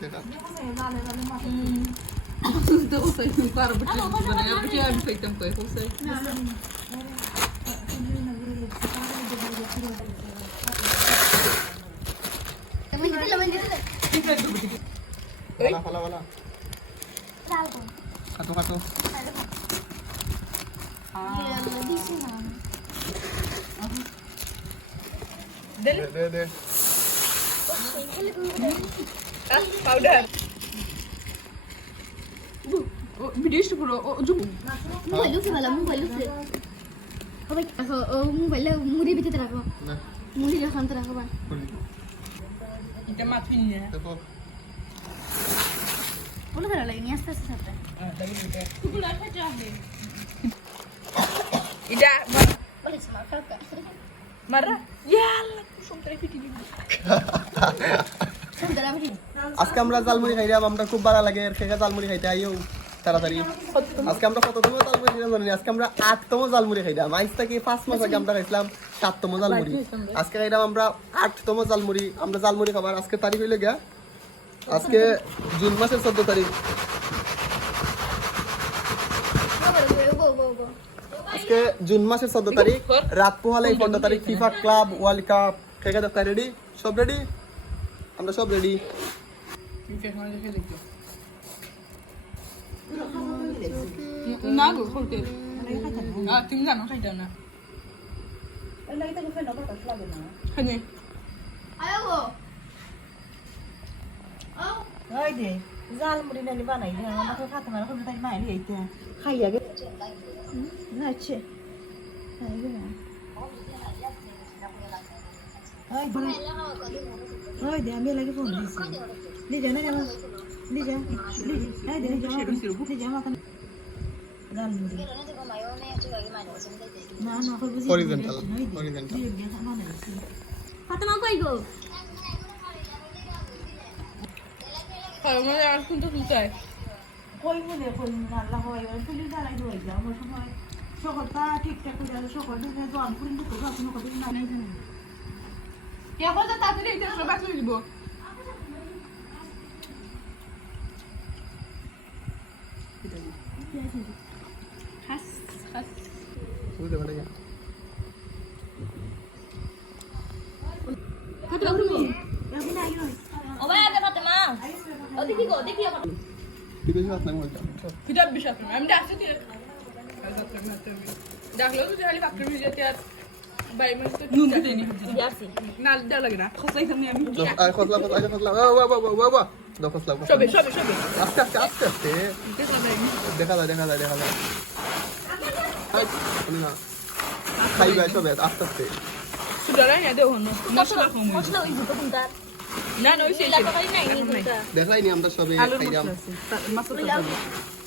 দেখা তো ওই কার বটে মানে আমি খাইতাম কই হোসে ফালা ফালা কাটো কাটো দে দে পাউডার ভিডিও শুরু করো জুবু মোবাইল উঠে ভালো মোবাইল উঠে হবে ও মোবাইল মুড়ি ভিতরে রাখো না মুড়ি রাখান তো রাখো বা এটা মাথুই না দেখো বলো ভালো লাগে নিয়ে আসতে আসতে সাথে কুকুলা খাইতে হবে এটা বলে স্মার্ট কাকা মারা ইয়ালা কুসুমটাই ফিটি দিবি সুন্দর আমি আজকে আমরা জালমুড়ি খাইলাম আমরা খুব ভালো লাগে এর থেকে জালমুড়ি খাইতে আইও তাড়াতাড়ি আজকে আমরা কততম জালমুড়ি খাইলাম জানি আজকে আমরা 8তম জালমুড়ি খাইলাম আজ থেকে 5 মাস আগে আমরা খাইছিলাম 7তম জালমুড়ি আজকে খাইলাম আমরা 8তম জালমুড়ি আমরা জালমুড়ি খাবার আজকে তারিখ হইলো গিয়া আজকে জুন মাসের 14 তারিখ আজকে জুন মাসের 14 তারিখ রাত পোহালে 15 তারিখ ফিফা ক্লাব ওয়ার্ল্ড কাপ খেলা দেখতে রেডি সব রেডি আমরা সব রেডি না গো করতে তুমি জানো খাইতে না খানে আয়ো গো ওই দে জাল মুড়ি নালি বানাই দে আমাকে খাতে মারা খুব তাই মাইলি এইতে খাই আগে না আছে খাই গো ওই দে আমি লাগে ফোন দিছি দিজা না কেন দিজা এই দে দিজা মাথা জাল মুড়ি না না খুব বুঝি হরিজন্টাল ফাতেমা কই গো মানে আর শুনতে শুনতে কই মনে কই আল্লাহ হয় পুলিশ দাঁড়াই হয়ে যাও আমার সময় সকলটা ঠিকঠাক করে যাবে সকল দিনে জোয়ান পুরিন তো কোনো কথা না কে কথা তাড়াতাড়ি এটা সব বাকি দিব হাস হাস বুঝতে পারলে ফাতেমা তুমি আমি না আগে ও ভাই আগে ফাতেমা ও দেখি গো দেখি আমার বিদেশি ভাত নাই মজা কিতাব বিশ্বাস করো আমি ডাকছি তুই ডাকলো তুই খালি বাক্যের ভিডিওতে আর বাই মানে তো নুন দেনি যাচ্ছি না দেওয়া লাগে না খসাই খানি আমি আয় খসলা বাবা দাও খসলা সবে সবে সবে আস্তে আস্তে আস্তে আস্তে দেখা যায় না খাইবে সবে আস্তে আস্তে সুতরাং না দেও হনো মশলা কম মশলা ওই দুটো কোনটা না না ওই সেই লাগা পারি নাই নি কোনটা দেখাইনি আমরা সবে আলুর খাইলাম মশলা আছে মাছ